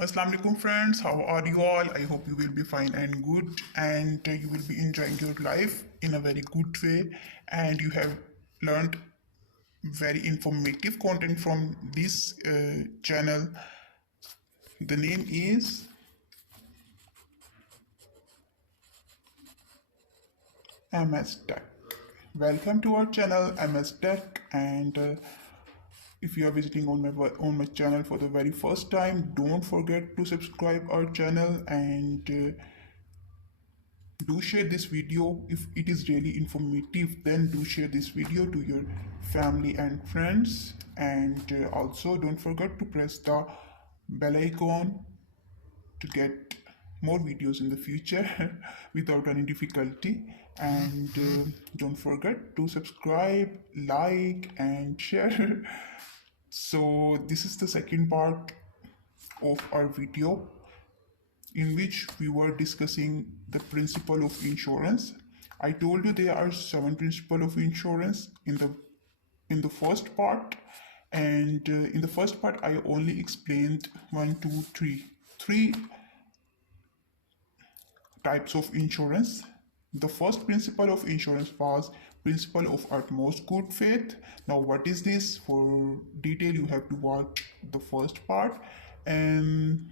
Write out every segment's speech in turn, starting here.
Assalamu alaikum friends, how are you all? I hope you will be fine and good and you will be enjoying your life in a very good way and you have learned very informative content from this channel. The name is MS Tech. Welcome to our channel MS Tech and if you are visiting on my channel for the very first time, don't forget to subscribe our channel and do share this video. If it is really informative, then do share this video to your family and friends, and also don't forget to press the bell icon to get more videos in the future without any difficulty, and don't forget to subscribe, like and share. So this is the second part of our video in which we were discussing the principle of insurance. I told you there are 7 principles of insurance in the first part, and in the first part I only explained one, two, three types of insurance. The first principle of insurance was principle of utmost good faith. Now what is this? For detail you have to watch the first part. And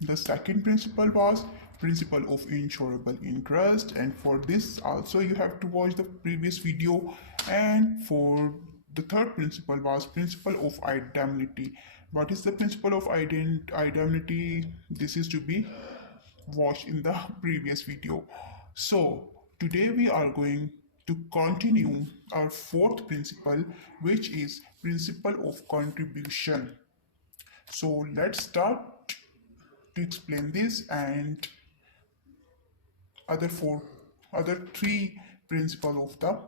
the second principle was principle of insurable interest, and for this also you have to watch the previous video. And for the third principle was principle of indemnity. What is the principle of indemnity? This is to be watched in the previous video. So today we are going to continue our fourth principle, which is principle of contribution. So let's start to explain this and other three principle of the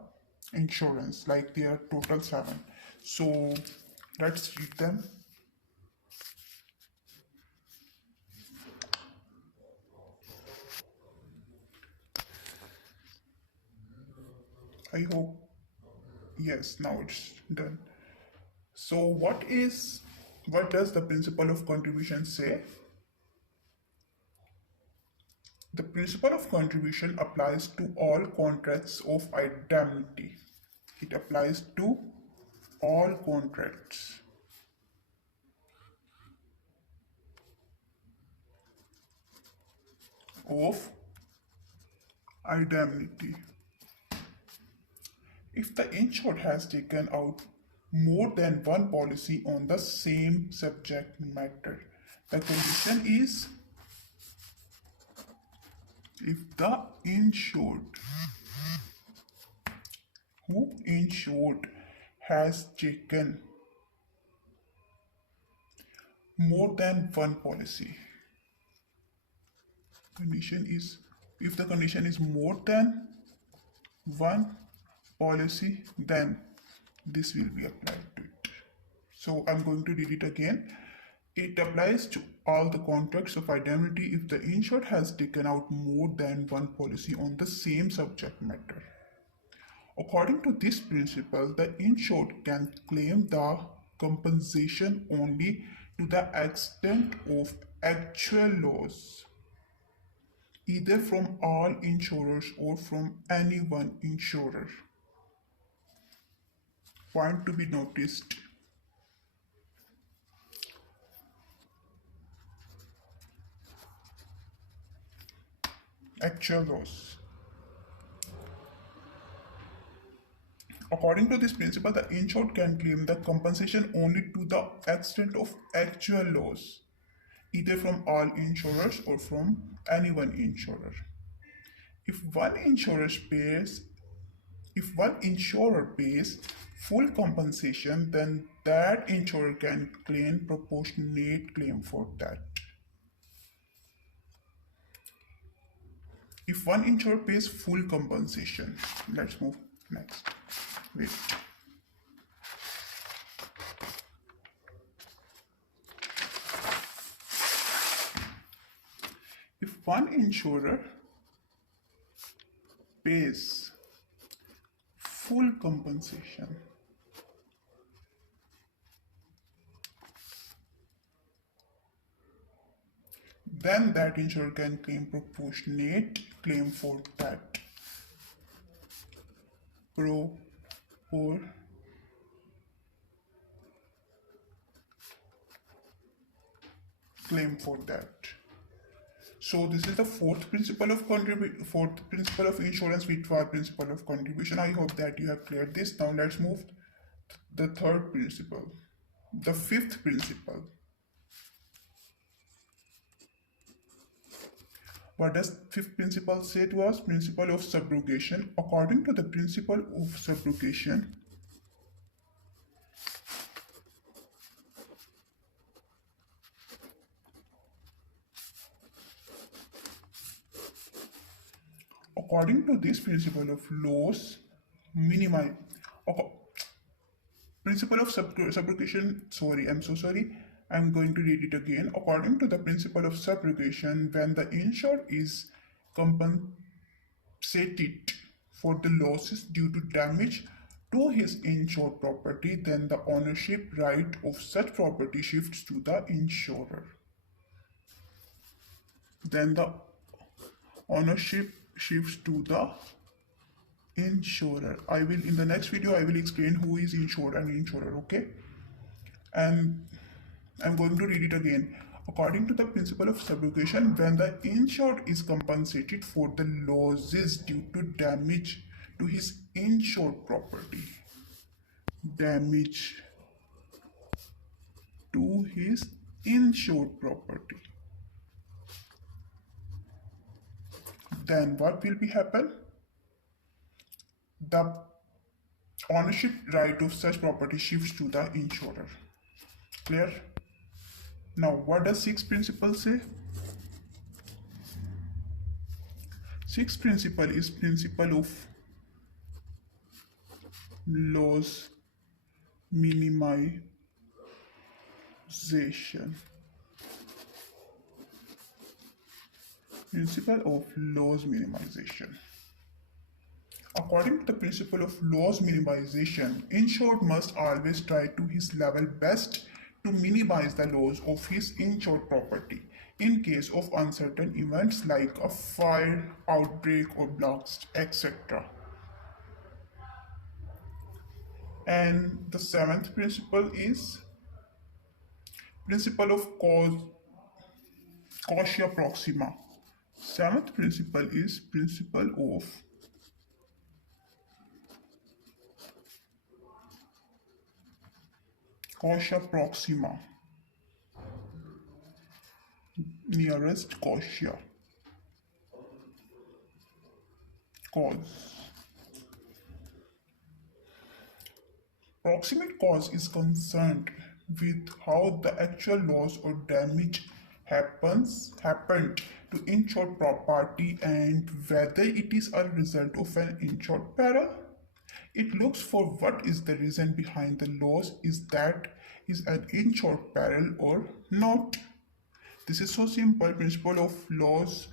insurance, like they are total 7. So let's read them. I hope yes, now it's done. So what does the principle of contribution say? The principle of contribution applies to all contracts of indemnity. It applies to all contracts of indemnity. If the insured has taken out more than one policy on the same subject matter, the condition is if the insured has taken more than one policy. Condition is if the condition is more than one policy, then this will be applied to it. So I'm going to read it again. It applies to all the contracts of indemnity if the insured has taken out more than one policy on the same subject matter. According to this principle, the insured can claim the compensation only to the extent of actual loss, either from all insurers or from any one insurer. Point to be noticed. Actual loss. According to this principle, the insured can claim the compensation only to the extent of actual loss, either from all insurers or from any one insurer. If one insurer pays full compensation, then that insurer can claim proportionate claim for that. If one insurer pays full compensation, let's move next. Wait. If one insurer pays full compensation, then that insurer can claim proportionate claim for that. Or claim for that. So this is the fourth principle of insurance, which was principle of contribution. I hope that you have cleared this. Now let's move the third principle. The fifth principle. What does fifth principle say to us? Principle of subrogation. According to the principle of subrogation, according to this principle of loss minimize, principle of subrogation, sorry, I'm so sorry, I'm going to read it again. According to the principle of subrogation, when the insured is compensated for the losses due to damage to his insured property, then the ownership right of such property shifts to the insurer. Then the ownership shifts to the insurer. I will, in the next video, I will explain who is insured and insurer, okay? And I'm going to read it again. According to the principle of subrogation, when the insured is compensated for the losses due to damage to his insured property, damage to his insured property, then what will be happen? The ownership right of such property shifts to the insurer. Clear? Now, what does sixth principle say? Sixth principle is principle of loss minimization. Principle of loss minimization. According to the principle of loss minimization, insured must always try to his level best to minimize the loss of his insured property in case of uncertain events like a fire, outbreak, or blast, etc. And the seventh principle is principle of causa proxima. Seventh principle is principle of causa proxima, nearest causa, cause. Proximate cause is concerned with how the actual loss or damage happened to insured property and whether it is a result of an insured peril. It looks for what is the reason behind the loss, is that is an insured peril or not. This is so simple. Principle of loss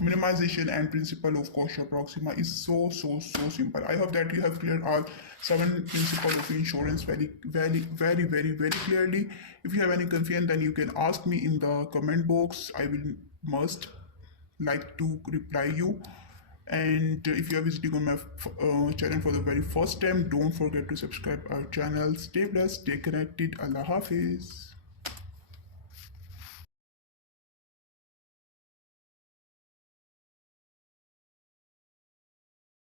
minimization and principle of causa proxima is so simple. I hope that you have cleared all 7 principles of insurance very clearly. If you have any confusion, then you can ask me in the comment box. I will must like to reply you. And if you are visiting on my channel for the very first time, don't forget to subscribe our channel. Stay blessed, stay connected. Allah Hafiz.